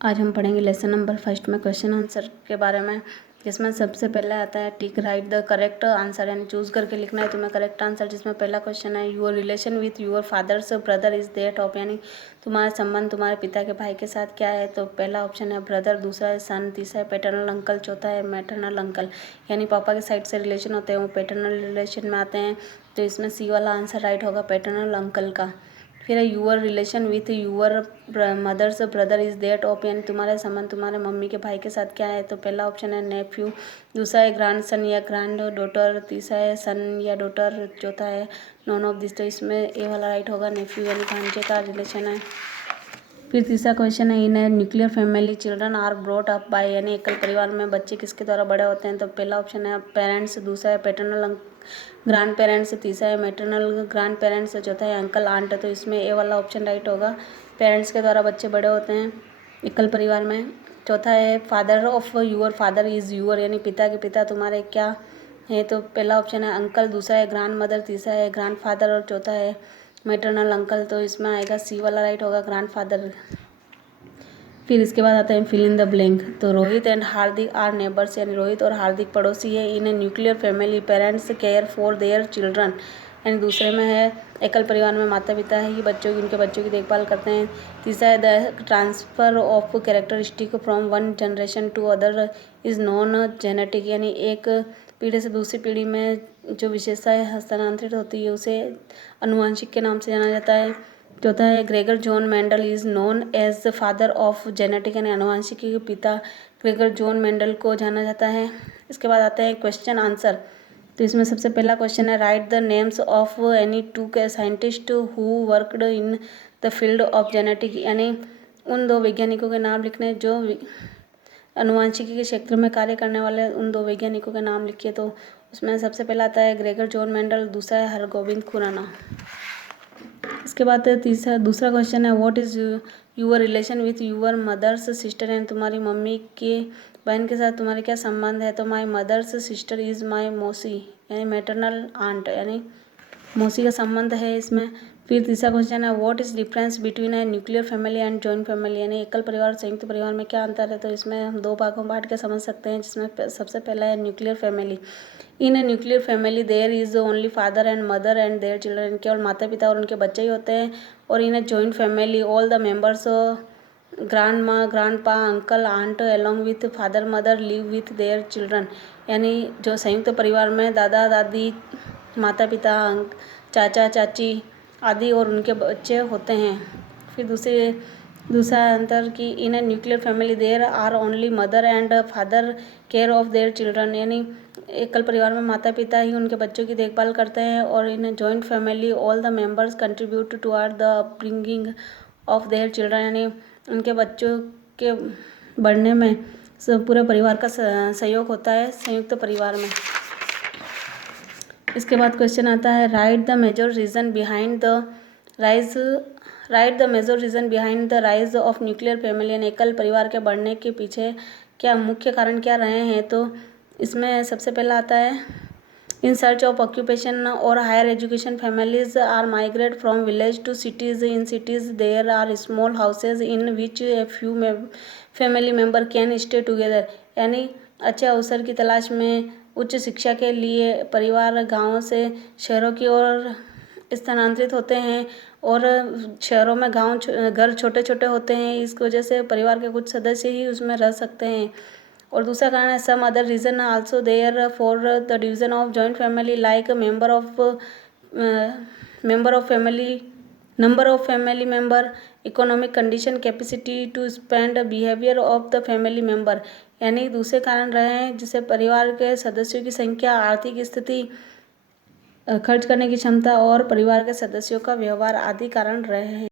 आज हम पढ़ेंगे लेसन नंबर फर्स्ट में क्वेश्चन आंसर के बारे में, जिसमें सबसे पहले आता है टिक राइट द करेक्ट आंसर, यानी चूज करके लिखना है तुम्हें करेक्ट आंसर। जिसमें पहला क्वेश्चन है your relation with your father's brother is that of, यानी तुम्हारा संबंध तुम्हारे पिता के भाई के साथ क्या है। तो पहला ऑप्शन है ब्रदर, दूसरा है सन, तीसरा है पैटर्नल अंकल, चौथा है मैटरनल अंकल, यानी पापा के साइड से रिलेशन होते हैं वो पैटर्नल रिलेशन में आते हैं। तो इसमें सी वाला आंसर राइट होगा पैटर्नल अंकल का। फिर है your relation with your mother's brother is that of, यानी तुम्हारे संबंध तुम्हारे मम्मी के भाई के साथ क्या है। तो पहला ऑप्शन है नेफ्यू, दूसरा है ग्रैंड सन या ग्रैंड डॉटर, तीसरा है सन या डॉटर, चौथा है नॉन ऑफ दिस। तो इसमें ए वाला राइट होगा नेफ्यू, यानी भांजे का रिलेशन है। फिर तीसरा क्वेश्चन है in nuclear family children are brought up by, यानी एकल परिवार में बच्चे किसके द्वारा बड़े होते हैं। तो पहला ऑप्शन है पेरेंट्स, दूसरा है पैटर्नल ग्रैंड पेरेंट्स, तीसरा है मैटरनल ग्रैंड पेरेंट्स, चौथा है अंकल आंट। तो इसमें ए वाला ऑप्शन राइट होगा, पेरेंट्स के द्वारा बच्चे बड़े होते हैं एकल परिवार में। चौथा है father of your father is your, यानी पिता के पिता तुम्हारे क्या है। तो पहला ऑप्शन है अंकल, दूसरा है ग्रैंड मदर, तीसरा है ग्रैंड फादर और चौथा है मैटरनल अंकल। तो इसमें आएगा सी वाला राइट होगा ग्रैंड फादर। फिर इसके बाद आता है फिल इन द ब्लैंक। तो Rohit and Hardik are neighbours, यानी रोहित और हार्दिक पड़ोसी है। In a nuclear family parents care for their children, यानी दूसरे में है एकल परिवार में माता पिता है, बच्चों की उनके बच्चों की देखभाल करते हैं। तीसरा है the transfer of characteristic from one generation to other is non genetic, यानी एक पीढ़ी से दूसरी पीढ़ी में जो विशेषताएं हस्तांतरित होती है उसे अनुवांशिक के नाम से जाना जाता है। चौथा है Gregor John Mendel is known as the father of genetic, यानी अनुवांशिकी के पिता ग्रेगर जॉन मेंडल को जाना जाता है। इसके बाद आते हैं क्वेश्चन आंसर। तो इसमें सबसे पहला क्वेश्चन है right the names of any two scientist who worked in the field of genetic, यानी उन दो वैज्ञानिकों के नाम लिखने जो अनुवांशिकी के क्षेत्र में कार्य करने वाले उन दो वैज्ञानिकों के नाम लिखिए। तो उसमें सबसे पहला आता है ग्रेगर जॉन मेंडल, दूसरा है हरगोविंद खुराना। इसके बाद दूसरा क्वेश्चन है what is your relation with your mother's sister, यानी तुम्हारी मम्मी के बहन के साथ तुम्हारे क्या संबंध है। तो my mother's sister is my mausi, यानी मैटरनल आंट, यानी मौसी का संबंध है इसमें। फिर तीसरा क्वेश्चन है what is difference between A nuclear family and joint family, यानी एकल परिवार और संयुक्त परिवार में क्या अंतर है। तो इसमें हम दो भागों में बांट के समझ सकते हैं, जिसमें सबसे पहला है nuclear family. In a nuclear family there is only father and mother and their children, केवल माता पिता और उनके बच्चे ही होते हैं। और in a joint family all the members grandma grandpa uncle aunt along with father mother live with their children, यानी जो संयुक्त परिवार में दादा दादी माता पिता चाचा चाची आदि और उनके बच्चे होते हैं। फिर दूसरा अंतर कि in a nuclear family there are only mother and father care of their children, यानी एकल परिवार में माता पिता ही उनके बच्चों की देखभाल करते हैं। और in a joint family all the members contribute toward the upbringing of their children, यानी उनके बच्चों के बढ़ने में सब पूरे परिवार का सहयोग होता है संयुक्त परिवार में। इसके बाद क्वेश्चन आता है right the major reason behind the rise of nuclear family, यानी एकल परिवार के बढ़ने के पीछे क्या मुख्य कारण क्या रहे हैं। तो इसमें सबसे पहला आता है इन सर्च ऑफ ऑक्यूपेशन और higher education families are migrate from village to cities, in cities there are small houses in which a few family member can stay together, यानी अच्छे अवसर की तलाश में उच्च शिक्षा के लिए परिवार गाँवों से शहरों की ओर स्थानांतरित होते हैं। और शहरों में घर छोटे छोटे होते हैं, इस वजह से परिवार के कुछ सदस्य ही उसमें रह सकते हैं। और दूसरा कारण है some other reason also there for the division of joint family like number of family member, economic condition, capacity to spend, behaviour of the family member, यानी दूसरे कारण रहे हैं जिससे परिवार के सदस्यों की संख्या, आर्थिक स्थिति, खर्च करने की क्षमता और परिवार के सदस्यों का व्यवहार आदि कारण रहे हैं।